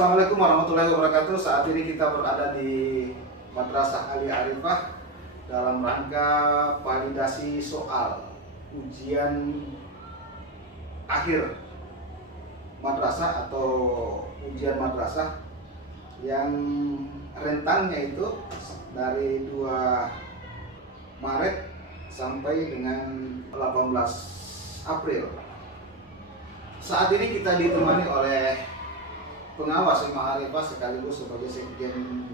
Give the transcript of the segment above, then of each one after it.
Assalamualaikum warahmatullahi wabarakatuh. Saat ini kita berada di Madrasah Ali Arifah dalam rangka validasi soal ujian akhir madrasah atau ujian madrasah yang rentangnya itu dari 2 Maret sampai dengan 18 April. Saat ini kita ditemani oleh pengawas Imam Arifah sekaligus sebagai Sekjen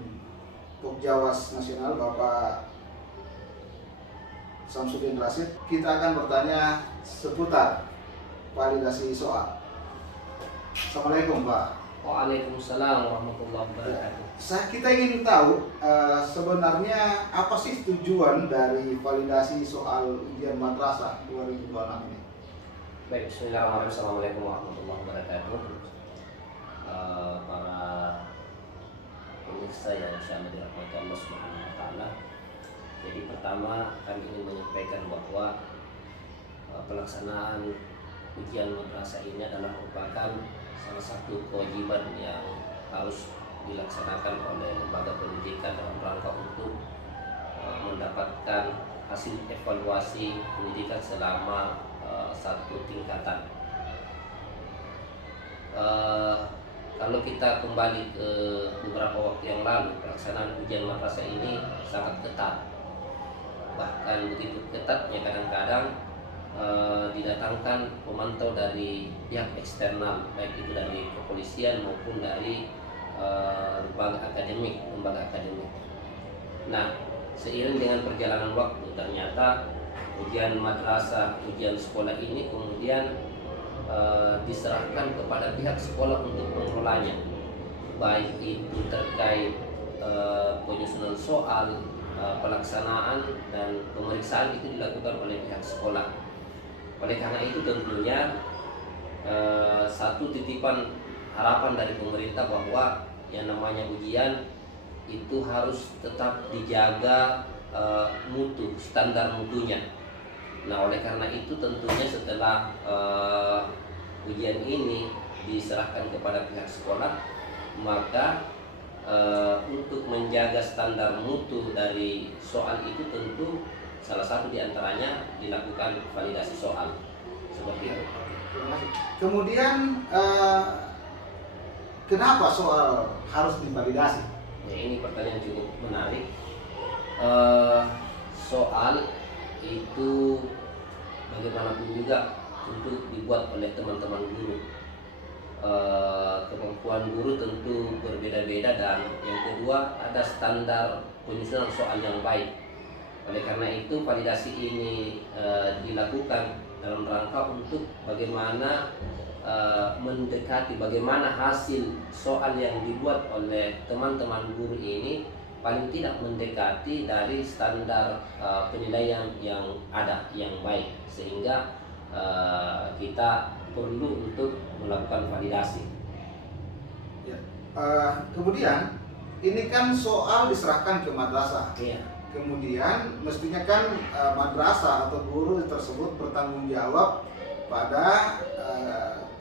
Pokjawas Nasional Bapak Samsudin Rasid. Kita akan bertanya seputar validasi soal. Assalamualaikum Pak. Waalaikumsalam warahmatullahi wabarakatuh. Kita ingin tahu sebenarnya apa sih tujuan dari validasi soal ujian madrasah 2026 ini? Baik, bismillahirrahmanirrahim. Assalamualaikum warahmatullahi wabarakatuh. Para pemirsa yang insyaallah dirahmati Allah Subhanahu wa taala. Jadi pertama kami ingin menyampaikan bahwa pelaksanaan ujian madrasah ini adalah merupakan salah satu kewajiban yang harus dilaksanakan oleh lembaga pendidikan dalam rangka untuk mendapatkan hasil evaluasi pendidikan selama satu tingkatan. Kalau kita kembali ke beberapa waktu yang lalu, pelaksanaan ujian madrasah ini sangat ketat. Bahkan begitu ketatnya kadang-kadang didatangkan pemantau dari pihak eksternal, baik itu dari kepolisian maupun dari lembaga akademik. Nah, seiring dengan perjalanan waktu, ternyata ujian madrasah, ujian sekolah ini kemudian diserahkan kepada pihak sekolah untuk mengelolanya, baik itu terkait penyusunan soal, pelaksanaan dan pemeriksaan itu dilakukan oleh pihak sekolah. Oleh karena itu tentunya satu titipan harapan dari pemerintah bahwa yang namanya ujian itu harus tetap dijaga mutu, standar mutunya. Nah, oleh karena itu tentunya setelah ujian ini diserahkan kepada pihak sekolah, maka untuk menjaga standar mutu dari soal itu tentu salah satu diantaranya dilakukan validasi soal seperti itu. Kemudian kenapa soal harus divalidasi? Ya, ini pertanyaan cukup menarik. Soal itu bagaimanapun juga tentu dibuat oleh teman-teman guru. Kemampuan guru tentu berbeda-beda, dan yang kedua ada standar penyusunan soal yang baik. Oleh karena itu validasi ini dilakukan dalam rangka untuk bagaimana mendekati bagaimana hasil soal yang dibuat oleh teman-teman guru ini paling tidak mendekati dari standar penilaian yang ada, yang baik, sehingga kita perlu untuk melakukan validasi. Ya. Kemudian ini kan soal diserahkan ke madrasah. Iya. Kemudian mestinya kan madrasah atau guru tersebut bertanggung jawab pada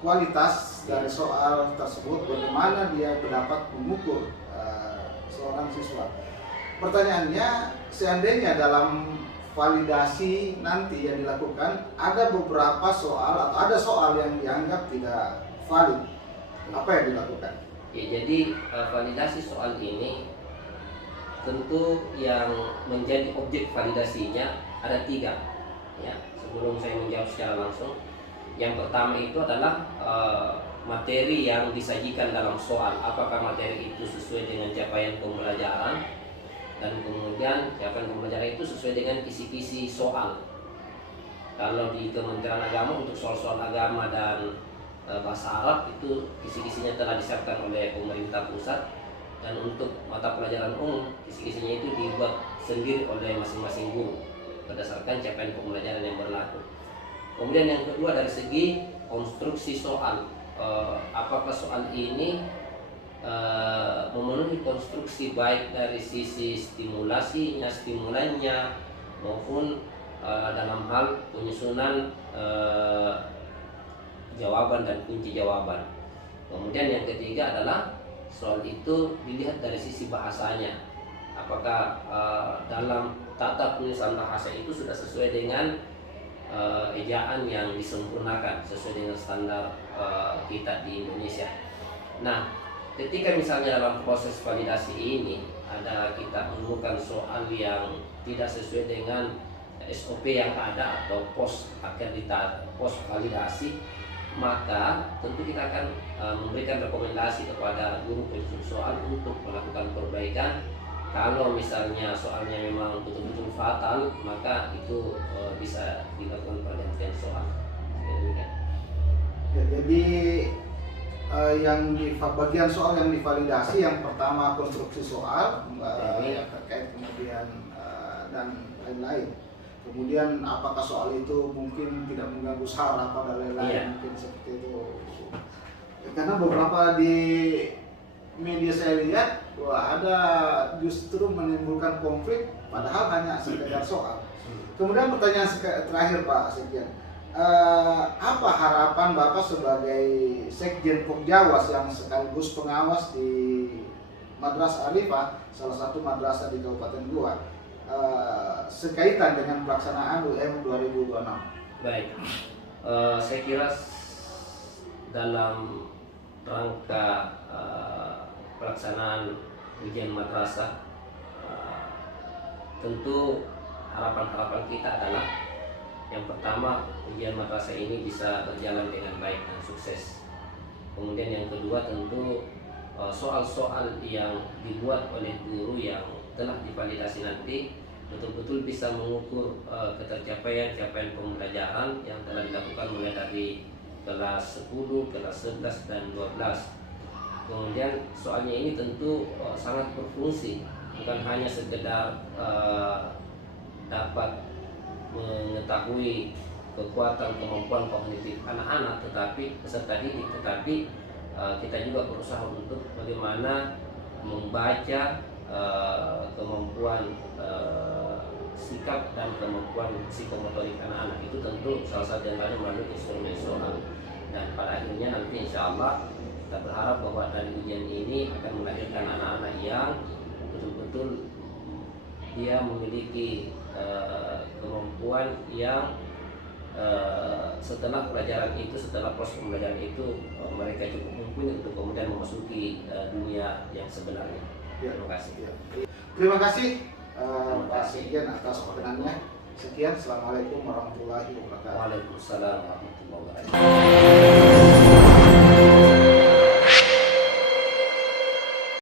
kualitas dari soal tersebut, bagaimana dia dapat mengukur seorang siswa. Pertanyaannya, seandainya dalam validasi nanti yang dilakukan ada beberapa soal atau ada soal yang dianggap tidak valid, apa yang dilakukan? Ya, jadi validasi soal ini tentu yang menjadi objek validasinya ada 3. Ya, sebelum saya menjawab secara langsung, yang pertama itu adalah materi yang disajikan dalam soal. Apakah materi itu sesuai dengan capaian pembelajaran, dan kemudian capaian pembelajaran itu sesuai dengan kisi-kisi soal. Kalau di Kementerian Agama untuk soal-soal agama dan bahasa Arab itu kisi-kisinya telah disiapkan oleh pemerintah pusat, dan untuk mata pelajaran umum kisi-kisinya itu dibuat sendiri oleh masing-masing guru berdasarkan capaian pembelajaran yang berlaku. Kemudian yang kedua dari segi konstruksi soal, apakah soal ini memenuhi konstruksi baik dari sisi stimulannya maupun dalam hal penyusunan jawaban dan kunci jawaban. Kemudian yang ketiga adalah soal itu dilihat dari sisi bahasanya, apakah dalam tata penulisan bahasa itu sudah sesuai dengan ejaan yang disempurnakan sesuai dengan standar kita di Indonesia. Nah, ketika misalnya dalam proses validasi ini kita menemukan soal yang tidak sesuai dengan SOP yang ada atau pos validasi, maka tentu kita akan memberikan rekomendasi kepada guru penyusun soal untuk melakukan perbaikan. Kalau misalnya soalnya memang betul-betul fatal, maka itu bisa dilakukan pergantian soal. Ya, jadi bagian soal yang divalidasi, yang pertama konstruksi soal yang terkait kemudian dan lain-lain. Kemudian apakah soal itu mungkin tidak mengganggu syarat dan lain-lain, mungkin seperti itu. Karena beberapa di media saya lihat bahwa ada justru menimbulkan konflik padahal hanya sekedar soal. Kemudian pertanyaan terakhir Pak Sekjen, apa harapan Bapak sebagai Sekjen Pokjawas yang sekaligus pengawas di Madrasah Arifah, salah satu madrasah di Kabupaten Goa, sekaitan dengan pelaksanaan UM 2026? Baik, saya kira dalam rangka pelaksanaan ujian madrasah, tentu harapan-harapan kita adalah yang pertama, ujian madrasah ini bisa berjalan dengan baik dan sukses. Kemudian yang kedua, tentu soal-soal yang dibuat oleh guru yang telah divalidasi nanti betul-betul bisa mengukur capaian pembelajaran yang telah dilakukan mulai dari kelas 10, kelas 11 dan 12. Kemudian soalnya ini tentu sangat berfungsi, bukan hanya sekedar dapat mengetahui kekuatan kemampuan kognitif anak-anak tetapi peserta didik, tetapi kita juga berusaha untuk bagaimana membaca kemampuan sikap dan kemampuan psikomotorik anak-anak. Itu tentu salah satu yang lain melalui instrumen soal, dan pada akhirnya nanti insya Allah kita berharap bahwa dari ujian ini akan melahirkan anak-anak yang betul-betul dia memiliki kemampuan yang setelah pelajaran itu, setelah proses pembelajaran itu mereka cukup mumpuni untuk kemudian memasuki dunia yang sebenarnya. Terima kasih. Terima kasih Pak Sekjen atas perkenannya. Sekian, assalamualaikum warahmatullahi wabarakatuh. Waalaikumsalam warahmatullahi wabarakatuh.